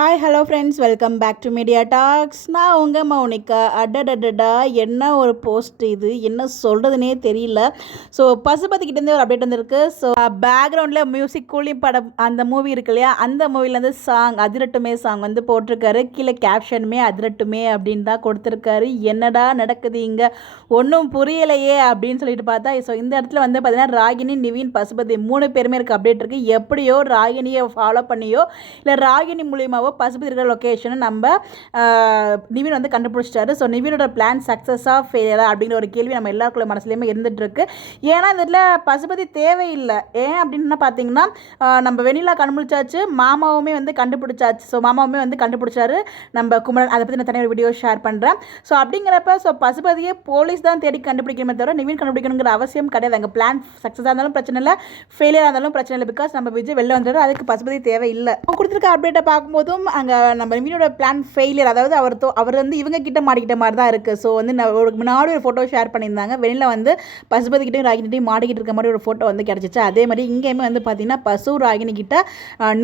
Hi hello friends, welcome back to Media Talks. நான் உங்கள் மௌனிகா. அடடடடா, என்ன ஒரு போஸ்ட் இது, என்ன சொல்கிறதுனே தெரியல. ஸோ பசுபதிக்கிட்டேருந்து ஒரு அப்டேட் வந்திருக்கு. ஸோ பேக்ரவுண்டில் மியூசிக் கூலி படம் அந்த மூவி இருக்கு இல்லையா, அந்த மூவிலேருந்து சாங் அதிரட்டுமே சாங் வந்து போட்டிருக்காரு. கீழே கேப்ஷனுமே அதிரட்டுமே அப்படின்னு தான் கொடுத்துருக்காரு. என்னடா நடக்குது இங்கே, ஒன்றும் புரியலையே அப்படின்னு சொல்லிட்டு பார்த்தா, ஸோ இந்த இடத்துல வந்து பார்த்தீங்கன்னா ராகினி, நிவின், பசுபதி 3 பேருமே இருக்க அப்டேட் இருக்குது. எப்படியோ ராகினியை ஃபாலோ பண்ணியோ இல்லை ராகினி மூலியமாக பசுபதி இருக்கிற லொக்கேஷனை நம்ம நிவின் வந்து கண்டுபிடிச்சிட்டாரு. ஸோ நிவினோட பிளான் சக்ஸஸாக ஃபெயிலியரா அப்படிங்கிற ஒரு கேள்வி நம்ம எல்லாருக்குள்ள மனசுலையுமே இருந்துட்டு இருக்கு. ஏன்னா இந்த இடத்துல பசுபதி தேவையில்லை. ஏன் அப்படின்னு பார்த்தீங்கன்னா, நம்ம வெண்ணிலா கண்டுபிடிச்சாச்சு, மாமாவுமே வந்து கண்டுபிடிச்சாச்சு. ஸோ மாமாவுமே வந்து கண்டுபிடிச்சாரு நம்ம குமரன். அதை பற்றி நான் தனியாக ஒரு வீடியோ ஷேர் பண்ணுறேன். ஸோ அப்படிங்கிறப்ப பசுபதியை போலீஸ் தான் தேடி கண்டுபிடிக்கணுமே தவிர நிவின் கண்டுபிடிக்கணுங்கிற அவசியம் கிடையாது. அங்கே பிளான் சக்ஸஸாக இருந்தாலும் பிரச்சனை இல்லை, ஃபெயிலியராக இருந்தாலும் பிரச்சனை இல்லை. பிகாஸ் நம்ம விஜய் வெளில வந்துட்டு அதுக்கு பசுபதி தேவையில்லை. கொடுத்துருக்க அப்டேட்டை பார்க்கும்போதும் அங்கே நம்ம நிவினோட பிளான் ஃபெயிலியர், அதாவது அவர் வந்து இவங்க கிட்ட மாட்டிக்கிட்ட மாதிரி தான் இருக்குது. ஸோ வந்து ஒரு முன்னாடி ஒரு ஃபோட்டோ ஷேர் பண்ணியிருந்தாங்க. வெளியில் வந்து பசுபதி கிட்டையும் ராகினிட்டையும் மாட்டிக்கிட்டு இருக்க மாதிரி ஒரு ஃபோட்டோ வந்து கிடச்சிச்சு. அதே மாதிரி இங்கேயுமே வந்து பார்த்தீங்கன்னா பசு ராகினி கிட்ட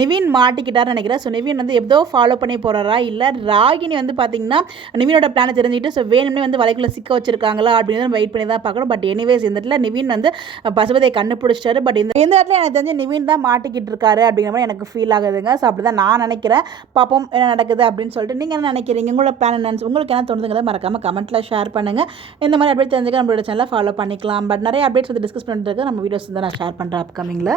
நிவின் மாட்டிக்கிட்டார்னு நினைக்கிறேன். ஸோ நிவின் வந்து எதோ ஃபாலோ பண்ணி போகிறாரா, இல்லை ராகினி வந்து பார்த்தீங்கன்னா நிவினோட பிளானை தெரிஞ்சுக்கிட்டு ஸோ வேணும்னே வந்து வலைக்குள்ள சிக்க வச்சிருக்காங்களா அப்படின்னு நம்ம வெயிட் பண்ணி தான் பார்க்கணும். பட் எனிவேஸ் இந்த இடத்துல நிவின் வந்து பசுபதியை கண்டுபிடிச்சிட்டாரு. பட் இந்த இடத்துல எனக்கு தெரிஞ்சு நிவின் தான் மாட்டிக்கிட்டு இருக்காரு அப்படிங்கிற மாதிரி எனக்கு ஃபீல் ஆகுதுங்க. ஸோ அப்படி தான் நான் நினைக்கிறேன். பார்ப்போம் என்ன நடக்குது அப்படின்னு சொல்லிட்டு. நீங்கள் என்ன நினைக்கிறீங்க, உங்களோட பிளான் என்னன்னு உங்களுக்கு என்ன தோணுதுங்கிறத மறக்காமல் கமெண்ட்டில் ஷேர் பண்ணுங்கள். இந்த மாதிரி அப்டேட் தெரிஞ்சுக்க நம்மளோட சேனலை ஃபாலோ பண்ணிக்கலாம். பட் நிறைய அப்டேட்ஸ் வந்து டிஸ்கஸ் பண்ணிட்டு நம்ம வீடியோஸ் வந்து நான் ஷேர் பண்ணுறேன் அப்கமிங்கில்.